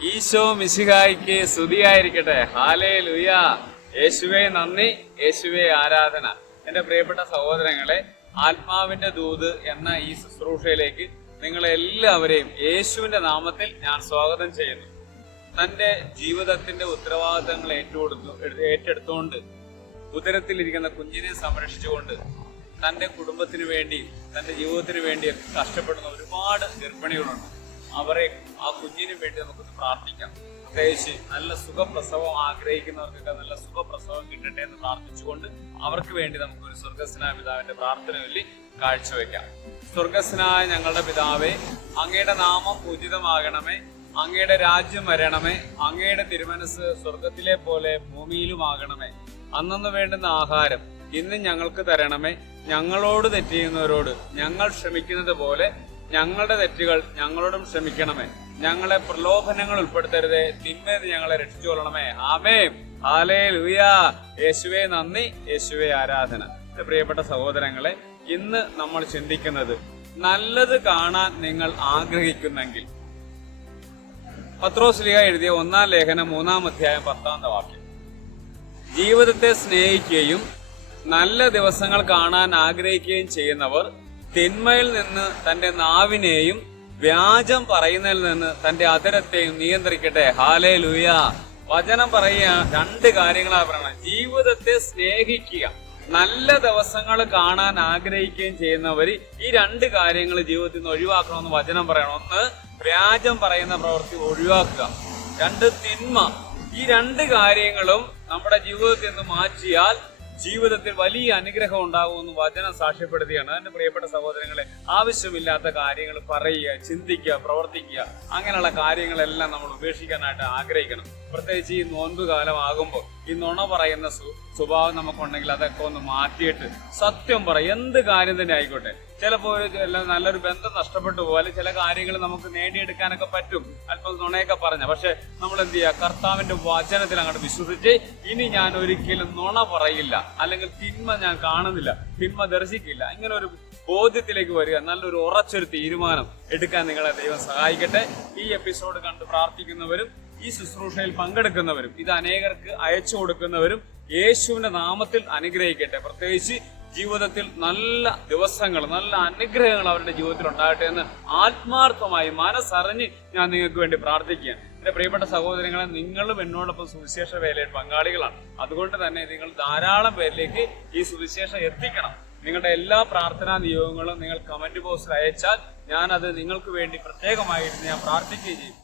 ഈശോ മിശിഹായ്ക്ക് സ്തുതിയായിരിക്കട്ടെ. ഹല്ലേലൂയ. യേശുവേ നന്ദി, യേശുവേ ആരാധന. എന്റെ പ്രിയപ്പെട്ട സഹോദരങ്ങളെ, ആത്മാവിന്റെ ദൂത് എന്ന ഈ ശുശ്രൂഷയിലേക്ക് നിങ്ങളെല്ലാവരെയും യേശുവിന്റെ നാമത്തിൽ ഞാൻ സ്വാഗതം ചെയ്യുന്നു. തന്റെ ജീവിതത്തിന്റെ ഉത്തരവാദിത്തങ്ങൾ ഏറ്റെടുത്തുകൊണ്ട് ഉദരത്തിലിരിക്കുന്ന കുഞ്ഞിനെ സംരക്ഷിച്ചുകൊണ്ട് തന്റെ കുടുംബത്തിന് വേണ്ടി തന്റെ ജീവിതത്തിന് വേണ്ടി കഷ്ടപ്പെടുന്ന ഒരുപാട് ഗർഭിണികളുണ്ട്. അവരെ ആ കുഞ്ഞിന് വേണ്ടി നമുക്കൊന്ന് പ്രാർത്ഥിക്കാം. പ്രത്യേകിച്ച് നല്ല സുഖപ്രസവം ആഗ്രഹിക്കുന്നവർക്കൊക്കെ നല്ല സുഖപ്രസവം കിട്ടട്ടെ എന്ന് പ്രാർത്ഥിച്ചുകൊണ്ട് അവർക്ക് വേണ്ടി നമുക്കൊരു സ്വർഗസ്നായ പിതാവിന്റെ പ്രാർത്ഥന ചൊല്ലി കാഴ്ചവെക്കാം. സ്വർഗസ്നായ ഞങ്ങളുടെ പിതാവേ, അങ്ങയുടെ നാമം പൂജിതമാകണമേ, അങ്ങയുടെ രാജ്യം വരണമേ, അങ്ങയുടെ തിരുമനസ് സ്വർഗത്തിലെ പോലെ ഭൂമിയിലുമാകണമേ. അന്നന്ന് വേണ്ടുന്ന ആഹാരം ഇന്ന് ഞങ്ങൾക്ക് തരണമേ. ഞങ്ങളോട് തെറ്റ് ചെയ്യുന്നവരോട് ഞങ്ങൾ ക്ഷമിക്കുന്നത് പോലെ ഞങ്ങളുടെ തെറ്റുകൾ ഞങ്ങളോടും ക്ഷമിക്കണമേ. ഞങ്ങളെ പ്രലോഭനങ്ങൾ ഉൾപ്പെടുത്തരുതേ, തിന്മേന്ന് ഞങ്ങളെ രക്ഷിച്ചുകൊള്ളണമേ. ആമേൻ. ഹല്ലേലൂയ. യേശുവേ നന്ദി, യേശുവേ ആരാധന. പ്രിയപ്പെട്ട സഹോദരങ്ങളെ, ഇന്ന് നമ്മൾ ചിന്തിക്കുന്നത് നല്ലത് കാണാൻ നിങ്ങൾ ആഗ്രഹിക്കുന്നെങ്കിൽ. പത്രോസ്ലീഹ എഴുതിയ 1-ാം ലേഖനം 3-ാം അധ്യായം 10-ാമത്തെ വാക്യം. ജീവിതത്തെ സ്നേഹിക്കുകയും നല്ല ദിവസങ്ങൾ കാണാൻ ആഗ്രഹിക്കുകയും ചെയ്യുന്നവർ തിന്മയിൽ നിന്ന് തന്റെ നാവിനെയും വ്യാജം പറയുന്നതിൽ നിന്ന് തന്റെ അധരത്തെയും നിയന്ത്രിക്കട്ടെ. ഹല്ലേലൂയ. വചനം പറയുക, രണ്ട് കാര്യങ്ങളാണ് പറയണം. ജീവിതത്തെ സ്നേഹിക്കുക, നല്ല ദിവസങ്ങൾ കാണാൻ ആഗ്രഹിക്കുകയും ചെയ്യുന്നവർ ഈ രണ്ട് കാര്യങ്ങൾ ജീവിതത്തിൽ നിന്ന് ഒഴിവാക്കണമെന്ന് വചനം പറയണം. ഒന്ന്, വ്യാജം പറയുന്ന പ്രവൃത്തി ഒഴിവാക്കുക. രണ്ട്, തിന്മ. ഈ രണ്ട് കാര്യങ്ങളും നമ്മുടെ ജീവിതത്തിൽ നിന്ന് മാറ്റിയാൽ ജീവിതത്തിൽ വലിയ അനുഗ്രഹം ഉണ്ടാകുമെന്ന് വചനം സാക്ഷ്യപ്പെടുത്തുകയാണ്. അതിന്റെ പ്രിയപ്പെട്ട സഹോദരങ്ങളെ, ആവശ്യമില്ലാത്ത കാര്യങ്ങൾ പറയുക, ചിന്തിക്കുക, പ്രവർത്തിക്കുക, അങ്ങനെയുള്ള കാര്യങ്ങളെല്ലാം നമ്മൾ ഉപേക്ഷിക്കാനായിട്ട് ആഗ്രഹിക്കണം. പ്രത്യേകിച്ച് ഈ നോൻപ് കാലമാകുമ്പോൾ ഈ നുണ പറയുന്ന സ്വഭാവം നമുക്കുണ്ടെങ്കിൽ അതൊക്കെ ഒന്ന് മാറ്റിയിട്ട് സത്യം പറയും. എന്ത് കാര്യം തന്നെ ആയിക്കോട്ടെ. ചിലപ്പോൾ നല്ലൊരു ബന്ധം നഷ്ടപ്പെട്ടു പോലെ ചില കാര്യങ്ങൾ നമുക്ക് നേടിയെടുക്കാനൊക്കെ പറ്റും, അല്പം നുണയൊക്കെ പറഞ്ഞ. പക്ഷെ നമ്മൾ എന്ത് ചെയ്യുക? കർത്താവിന്റെ വചനത്തിൽ അങ്ങോട്ട് വിശ്വസിച്ച് ഇനി ഞാൻ ഒരിക്കലും നുണ പറയില്ല, അല്ലെങ്കിൽ തിന്മ ഞാൻ കാണുന്നില്ല, തിന്മ ദർശിക്കില്ല, ഇങ്ങനെ ഒരു ബോധ്യത്തിലേക്ക് വരിക. നല്ലൊരു ഉറച്ചൊരു തീരുമാനം എടുക്കാൻ നിങ്ങളെ ദൈവം സഹായിക്കട്ടെ. ഈ എപ്പിസോഡ് കണ്ട് പ്രാർത്ഥിക്കുന്നവരും ഈ ശുശ്രൂഷയിൽ പങ്കെടുക്കുന്നവരും ഇത് അനേകർക്ക് അയച്ചു കൊടുക്കുന്നവരും യേശുവിന്റെ നാമത്തിൽ അനുഗ്രഹിക്കട്ടെ. പ്രത്യേകിച്ച് ജീവിതത്തിൽ നല്ല ദിവസങ്ങൾ, നല്ല അനുഗ്രഹങ്ങൾ അവരുടെ ജീവിതത്തിൽ ഉണ്ടാകട്ടെ എന്ന് ആത്മാർത്ഥമായി മനസ്സറിഞ്ഞ് ഞാൻ നിങ്ങൾക്ക് വേണ്ടി പ്രാർത്ഥിക്കുകയാണ്. എന്റെ പ്രിയപ്പെട്ട സഹോദരങ്ങളെ, നിങ്ങളും എന്നോടൊപ്പം സുവിശേഷ വേലയിൽ പങ്കാളികളാണ്. അതുകൊണ്ട് തന്നെ നിങ്ങൾ ധാരാളം പേരിലേക്ക് ഈ സുവിശേഷം എത്തിക്കണം. നിങ്ങളുടെ എല്ലാ പ്രാർത്ഥനാ നിയോഗങ്ങളും നിങ്ങൾ കമന്റ് ബോക്സിൽ അയച്ചാൽ ഞാനത് നിങ്ങൾക്ക് വേണ്ടി പ്രത്യേകമായിട്ട് ഞാൻ പ്രാർത്ഥിക്കുകയും ചെയ്യും.